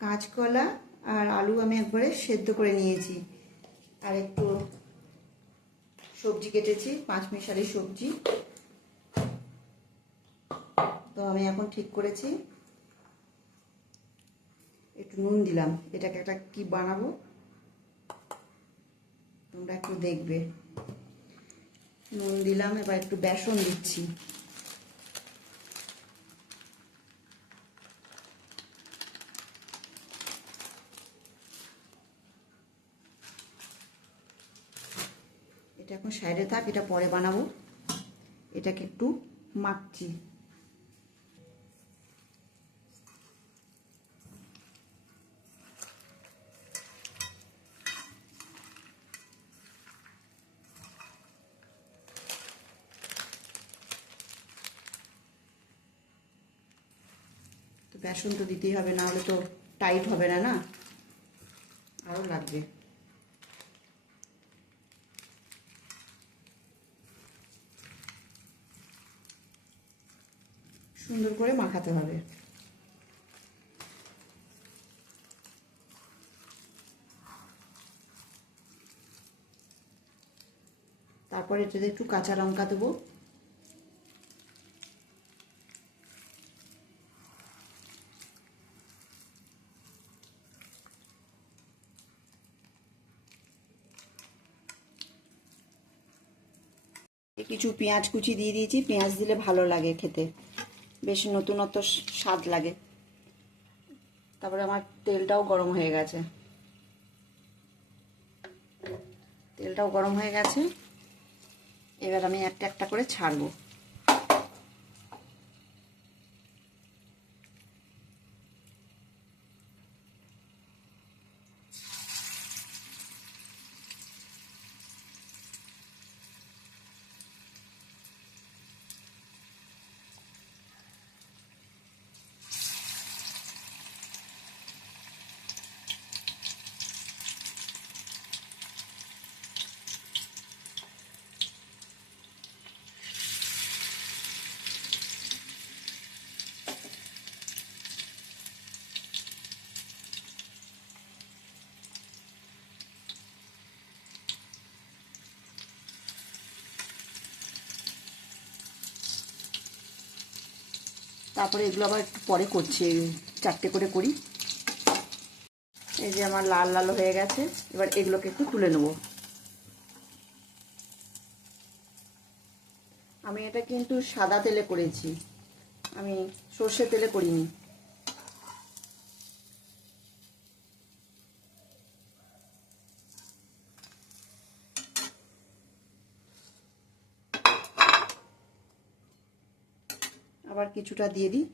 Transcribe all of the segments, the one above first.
কাঁচকলা আর আলু আমি একবারে সেদ্ধ করে নিয়েছি। আর একটু সবজি কেটেছি, পাঁচ মিশালি সবজি। তো আমি এখন ঠিক করেছি। একটু নুন দিলাম। এটাকে একটা কি বানাবো? তোমরা একটু দেখবে। নুন দিলাম, এবার একটু বেসন দিচ্ছি। এটা এখন সাইডে থাক, এটা পরে বানাবো। এটাকে একটু মাখছি। বেসন তো দিতেই হবে না হলে তো টাইট হবে না না? আরও লাগবে। সুন্দর করে মাখাতে হবে। তারপরে এটাতে একটু কাঁচা লঙ্কা দেবো। কিছু পেঁয়াজ কুচি দিয়ে দিয়েছি, পেঁয়াজ দিলে ভালো লাগে খেতে। বেশ নতুনত্ব স্বাদ লাগে। তারপরে আমার তেলটাও গরম হয়ে গেছে। তেলটাও গরম হয়ে গেছে। এবার আমি একটা একটা করে ছাড়বো। তারপরে এগুলো আবার একটু পরে করছি চারটে করে করি। এই যে আমার লাল লাল হয়ে গেছে, এবার এগুলোকে একটু তুলে নেব। আমি এটা কিন্তু সাদা তেলে করেছি। আমি সর্ষে তেলে করিনি। আবার কিছুটা দিয়ে দিই।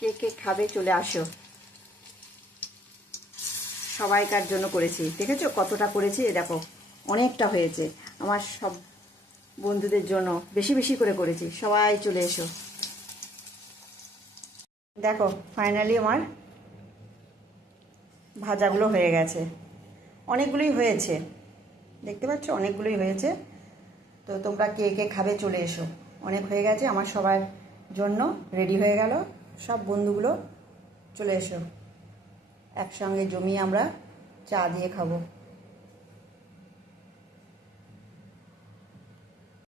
কে কে খাবে চলে আসো। সবাইকার জন্য করেছি। দেখেছ কতটা করেছি? দেখো। অনেকটা হয়েছে। আমার সব বন্ধুদের জন্য বেশি বেশি করে করেছি। সবাই চলে এসো। দেখো ফাইনালি আমার ভাজাগুলো হয়ে গেছে। অনেকগুলোই হয়েছে। দেখতে পাচ্ছ? অনেকগুলোই হয়েছে। তো তোমরা কে কে খাবে চলে এসো। অনেক হয়ে গেছে। আমার সবার জন্য রেডি হয়ে গেল। সব বন্ধুগুলো চলে এসো। একসঙ্গে জমিয়ে আমরা চা দিয়ে খাব।